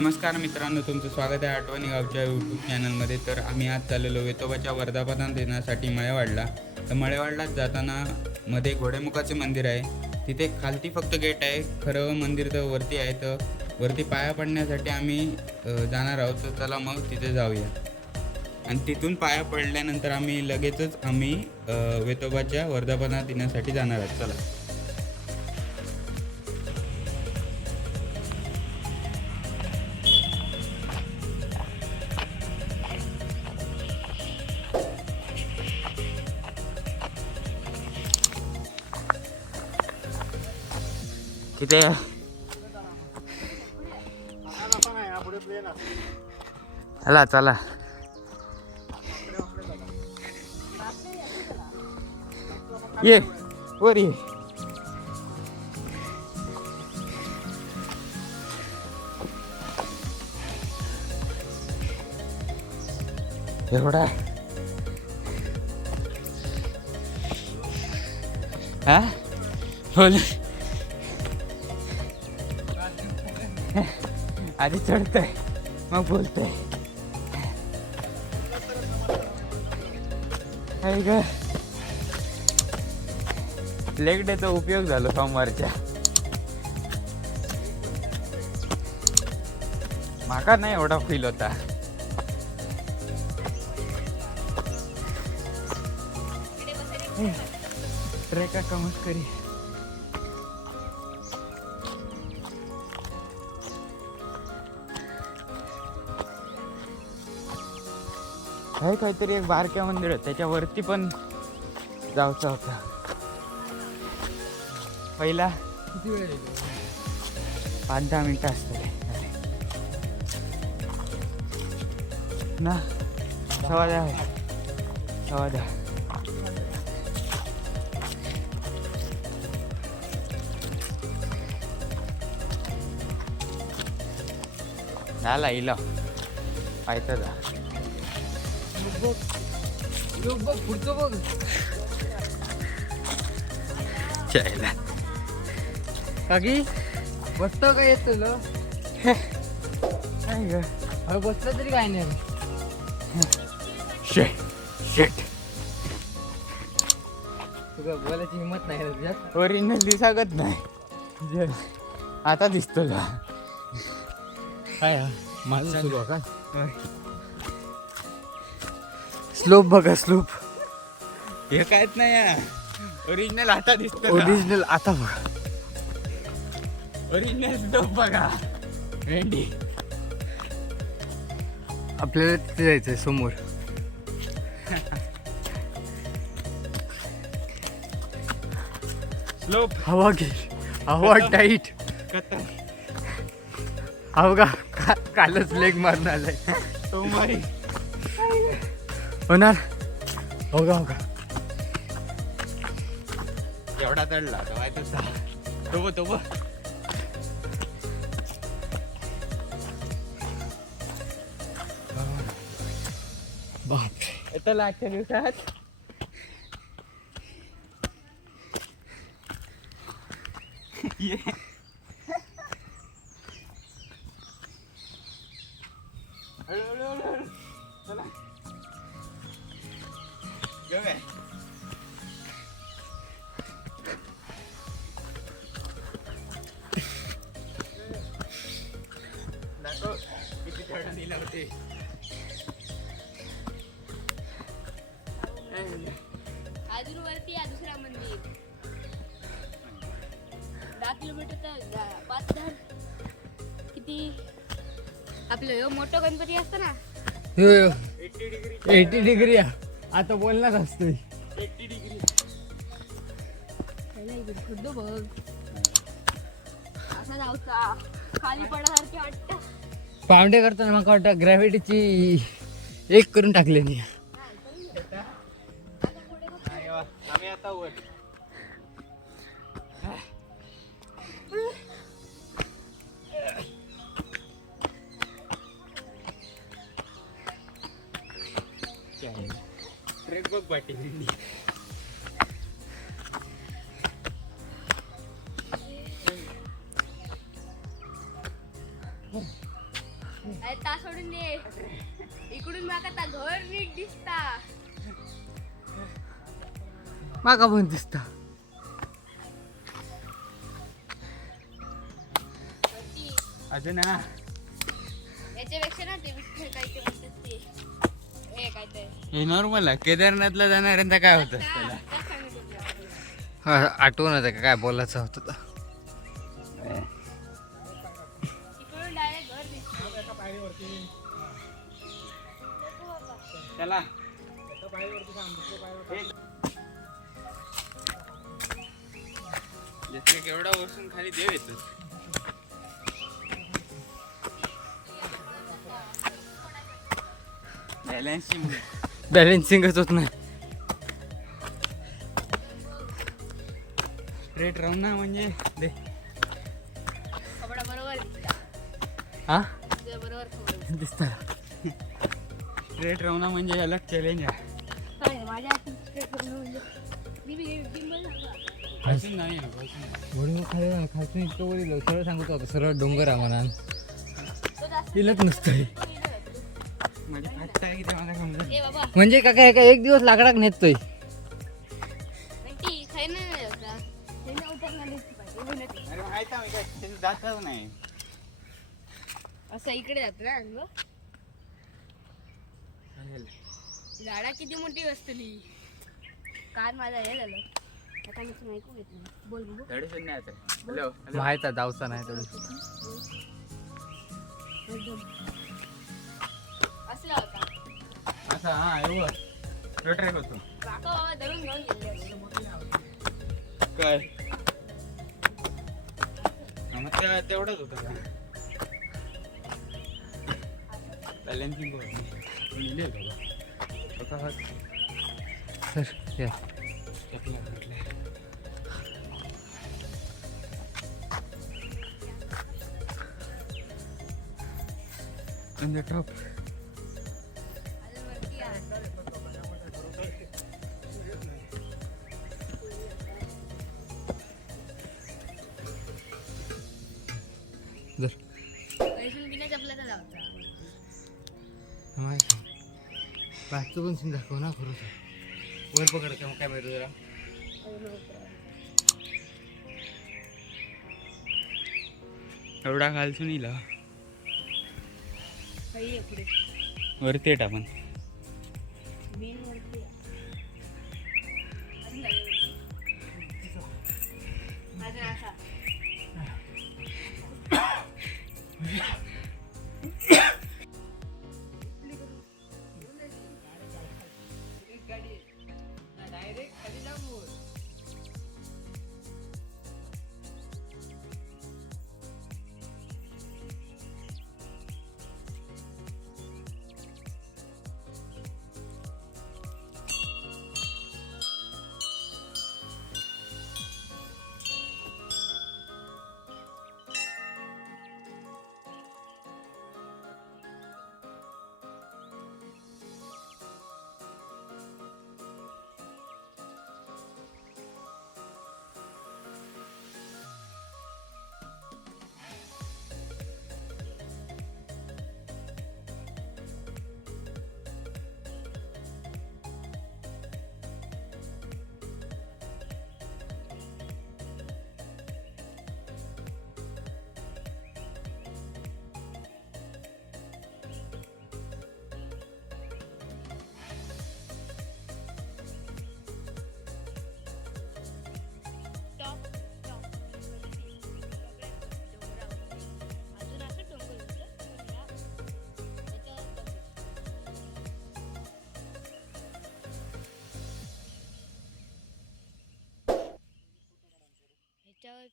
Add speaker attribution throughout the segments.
Speaker 1: नमस्कार मित्रांनो तुमचं स्वागत आहे आठवणी गावच्या यूट्यूब चॅनलमध्ये तर आम्ही आज चाललेलो वेतोबाच्या वर्धापदान देण्यासाठी मळेवाडला. तर मळेवाडलाच जाताना मध्ये घोडेमुखाचे मंदिर आहे. तिथे खालती फक्त गेट आहे. खरं मंदिर तर वरती आहे. तर वरती पाया पडण्यासाठी आम्ही जाणार आहोत. तर चला मग तिथे जाऊया. आणि तिथून पाया पडल्यानंतर आम्ही लगेचच आम्ही वेतोबाच्या वर्धापना देण्यासाठी जाणार आहोत. चला. तिथे चला चला ये वर ये एवढा हा बोल आधी चढतोय. मग बोलतोय. ग. लेग डेचा उपयोग झाला सोमवारच्या. माका नाही एवढा फील होता. ट्रेका कमच करी. आहे काहीतरी एक बारक्या मंदिर आहे. त्याच्यावरती पण जायचं होता. पहिला
Speaker 2: किती वेळ
Speaker 1: पाच दहा मिनिटं असते ना? सवा दहा सवा द्या दहा. झाला इला पाहतं जा.
Speaker 2: बघ पुढचं बघ
Speaker 1: चायला
Speaker 2: काकी बसतं काय येत तुला?
Speaker 1: काय ग?
Speaker 2: अरे बसलं तरी काय नाही.
Speaker 1: शेट शेट
Speaker 2: तुझं बोलायची हिंमत नाही तुझ्यात.
Speaker 1: ओरिजिनल दिसागत नाही. आता दिसतो जा
Speaker 2: काय माझं सुरू का? स्लोप बघा स्लोप
Speaker 1: हे कायच नाही ओरिजिनल आता दिसतो.
Speaker 2: ओरिजिनल आता बघा.
Speaker 1: ओरिजिनल स्टोप बघा. भेंडी
Speaker 2: आपल्याला तिथे जायचंय समोर.
Speaker 1: स्लोप
Speaker 2: हवा घे. हवा टाईट का- कालच लेग मारून आलाय.
Speaker 1: सोमवारी.
Speaker 2: होणार हो का हो का
Speaker 1: एवढा चढला तो आहे तसा तो तो
Speaker 2: बाप
Speaker 1: येतो आजच्या दिवसात. ये. होते
Speaker 3: अजून वरती आहे दुसरा मंदिर. दहा किलोमीटर तर पाच दहा किती? आपलं ह्यो मोठं गणपती असतं ना?
Speaker 2: हो हो. Eighty degree. आता बोलणार असतोय.
Speaker 1: Eighty degree.
Speaker 3: पहिला इकडे खड्डो बघ. असा जाऊचा. खाली पडासारखे वाटतं.
Speaker 2: पावडे करताना मला वाटतं ग्रॅव्हिटीची एक करून टाकले
Speaker 1: मी. ट्रेक बघ पाटी
Speaker 3: माका
Speaker 2: पण दिसता.
Speaker 1: अजून हा.
Speaker 3: याच्यापेक्षा ना ते विठ्ठल काय ते म्हणतात ते. हे काय ते
Speaker 1: हे नॉर्मल आहे. केदारनाथला जाणाऱ्यांचा काय होतं.
Speaker 2: हा, आठवण होतं का काय बोलायचं होतं
Speaker 1: जसं केवढा बसून खाली देव येतो. बॅलन्सिंग
Speaker 2: बॅलेन्सिंगच होत नाही.
Speaker 1: स्ट्रेट राहून ना म्हणजे. दे.
Speaker 2: हा?
Speaker 3: बरोबर
Speaker 2: दिसता
Speaker 1: स्ट्रेट राहून ना म्हणजे अलग चॅलेंज आहे.
Speaker 2: वरून खाली खालतून इतकं वर दिलं सरळ सांगतो आता सरळ डोंगर आहे म्हणा
Speaker 3: तो जास्त
Speaker 2: दिलंच नसतंय म्हणजे काका एका एक दिवस लाकडाक नेतोय.
Speaker 3: हो असं इकडे जातो ना अंग झाडा किती मोठी असतली काल माझा हे झालं. आता मी ऐकू घेत नाही. बोल बोल
Speaker 1: थोडीशी नाही आता. हॅलो
Speaker 2: माहीत आहे जाऊचा नाही
Speaker 3: असला होता
Speaker 1: असा हा एवढं. रोटरेक होतो
Speaker 3: काका बाबा धरून घेऊन गेले
Speaker 1: काय? मग त्या तेवढंच होतं बॅलन्सिंग का?
Speaker 2: सर या.
Speaker 1: On the top.
Speaker 2: बाजू पण दाखव ना खरंच वर पकड का काय माहिती जरा
Speaker 1: एवढा खालसून
Speaker 3: पुढे
Speaker 1: वरती येत आपण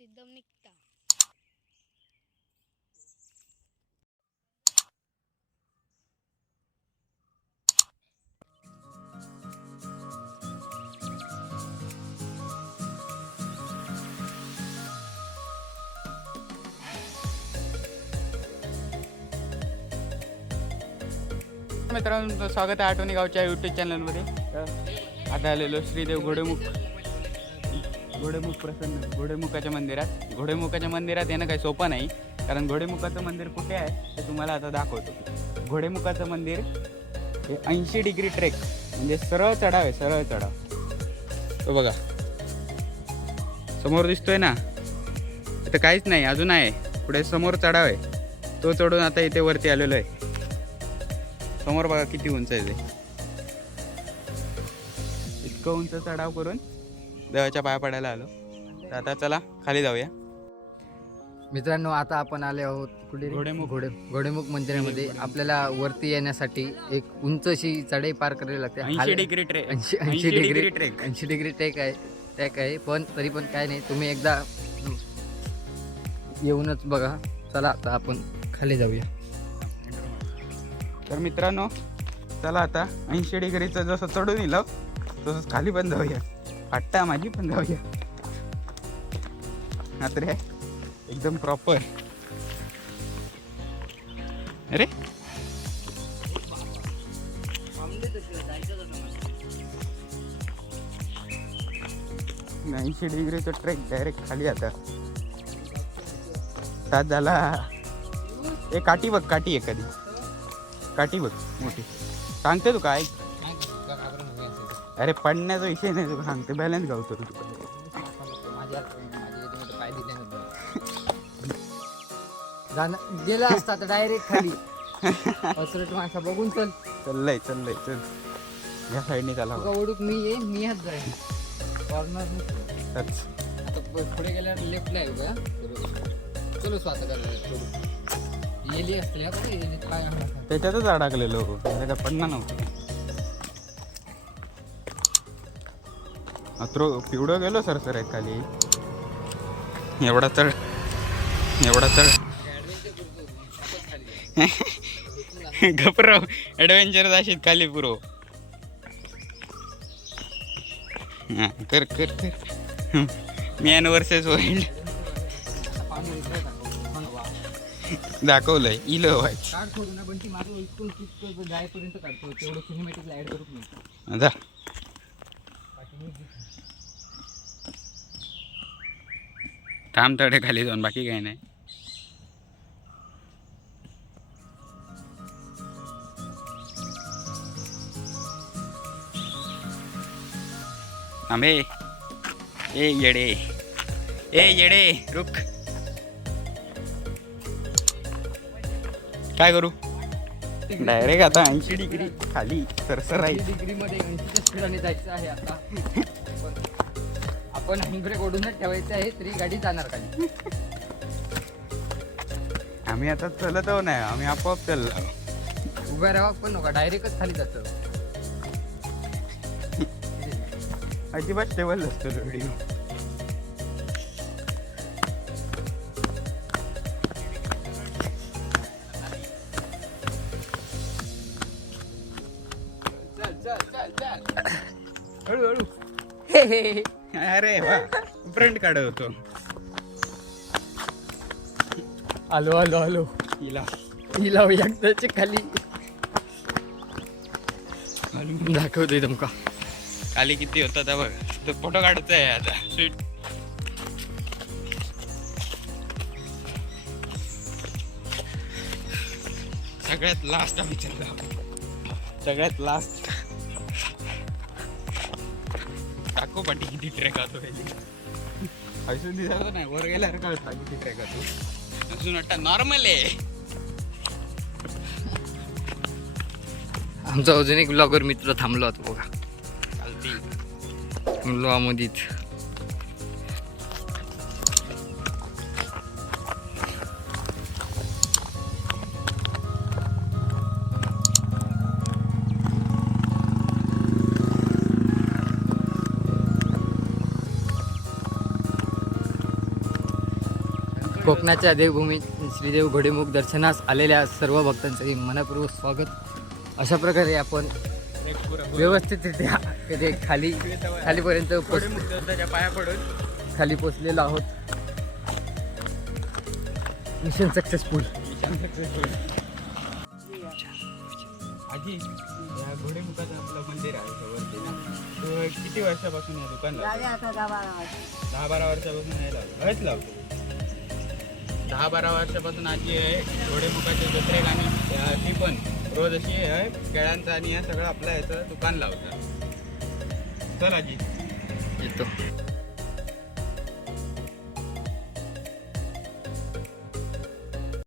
Speaker 3: एकदम निघता.
Speaker 1: मित्रांनो स्वागत आहे आठवणी गावच्या यूट्यूब चॅनलमध्ये आता आलेलो श्रीदेव घोडेमुख. घोडेमुख प्रसन्न घोडेमुखाच्या मंदिरात. घोडेमुखाच्या मंदिरात येणं काही सोपं नाही कारण घोडेमुखाचं मंदिर कुठे आहे ते तुम्हाला आता दाखवतो. घोडेमुखाचं मंदिर हे ऐंशी डिग्री ट्रेक म्हणजे सरळ चढाव आहे सरळ चढाव. तो बघा. समोर दिसतोय ना? आता काहीच नाही अजून आहे. पुढे समोर चढाव आहे. तो चढून आता इथे वरती आलेलो आहे. समोर बघा किती उंच आहे ते. इतकं उंच चढाव करून देवाच्या पाया पडायला आलो. तर आता चला खाली जाऊया.
Speaker 2: मित्रांनो आता आपण आले आहोत कुठे?
Speaker 1: घोडेमुख.
Speaker 2: घोडे घोडेमुख मंदिरामध्ये. आपल्याला वरती येण्यासाठी एक उंच अशी चढाई पार करावी लागते.
Speaker 1: ऐंशी डिग्री ट्रेक.
Speaker 2: ऐंशी ऐंशी
Speaker 1: 80
Speaker 2: डिग्री
Speaker 1: डिग्री ट्रेक.
Speaker 2: ऐंशी डिग्री ट्रेक आहे ट्रॅक आहे. पण तरी पण काय नाही तुम्ही एकदा येऊनच बघा. चला आता आपण खाली जाऊया.
Speaker 1: तर मित्रांनो चला आता ऐंशी डिग्रीचं जसं चढून येलं तसंच खाली पण जाऊया. हट्टा माझी पण जाऊया मात्र एकदम प्रॉपर अरे. ऐंशी डिग्रीचं ट्रेक डायरेक्ट खाली आता. सात झाला. ए काठी बघ काठी एखादी. काठी बघ मोठी. सांगते तू काय? अरे पडण्याचा विषय नाही तुला सांगते. बॅलन्स गावतो तू.
Speaker 2: जाणं गेला असता तर डायरेक्ट खाली. असरट माणसा बघून चल.
Speaker 1: चाललंय चाललंय चल. या साईडने चाला.
Speaker 2: ओढूक मी येईन मी हात जाईन. कॉर्नर
Speaker 1: टच
Speaker 2: पुढे गेल्यावर लेफ्टला आहे का. चलो स्वतः करायला येली येली काय.
Speaker 1: त्याच्यातच अडकलेलो. त्याच्या पडणार नव्हतं. अत्रो पिवडं गेलो सर सर खाली एवढा चढ एवढा चढ घबराव ॲडव्हेंचर अशीत खाली पुरो. हां कर कर कर. Man versus wild. दाखवलंय इलं व्हायचं जा. थांब तडे खाली जाऊन बाकी काही नाही. थांबे ए येडे. ए येडे रुख. काय करू? डायरेक्ट आता ऐंशी डिग्री खाली सरसर राहील
Speaker 2: डिग्री मध्ये ऐंशीच्या स्पीडाने जायचं आहे आता. पण आपण हँडब्रेक ओढूनच ठेवायचं आहे तरी गाडी जाणार खाली
Speaker 1: आम्ही आता चलत आहो नाही आम्ही आपोआप चाललो.
Speaker 2: उभ्या राहा पण नका डायरेक्टच खाली जातं.
Speaker 1: अजिबात स्टेबल नसतो व्हिडिओ
Speaker 2: हळूहळू
Speaker 1: अरे वा फ्रंट काढत होतो.
Speaker 2: आलो आलो आलो.
Speaker 1: हिला.
Speaker 2: हिला एकदाचे खाली. दाखवतोय तुमका.
Speaker 1: खाली किती होता त्या बघ. तो फोटो आहे आता. स्वीट सगळ्यात लास्ट आम्ही चाललो सगळ्यात लास्ट टाको पाठी किती ट्रेक होतो अजून दिसत नाही वर गेल्यावर कळता किती ट्रेक होतो अजून वाटतं नॉर्मल आहे.
Speaker 2: आमचा अजून एक ब्लॉगर मित्र थांबलो होता बघा.
Speaker 1: चालती
Speaker 2: थांबलो आमोदीत कोकणाच्या देवभूमीत श्रीदेव घोडेमुख दर्शनास आलेल्या सर्व भक्तांचे मनपूर्वक स्वागत. अशा प्रकारे आपण व्यवस्थितरित्या कधी खाली खालीपर्यंत
Speaker 1: पाया पडून
Speaker 2: खाली पोचलेलो आहोत. मिशन सक्सेसफुल
Speaker 1: या घोडेमुखाचं आपलं मंदिर आहे ना तो किती वर्षापासून या दुकान दहा बारा वर्षापासून हेच लावतो दहा बारा वर्षापासून आजी आहे घोडेमुखाच्या जत्रेला आणि ती पण. रोज अशी आहे केळ्यांचं आणि या सगळं आपलं याचं दुकान लावतं चल आजी.
Speaker 2: येतो.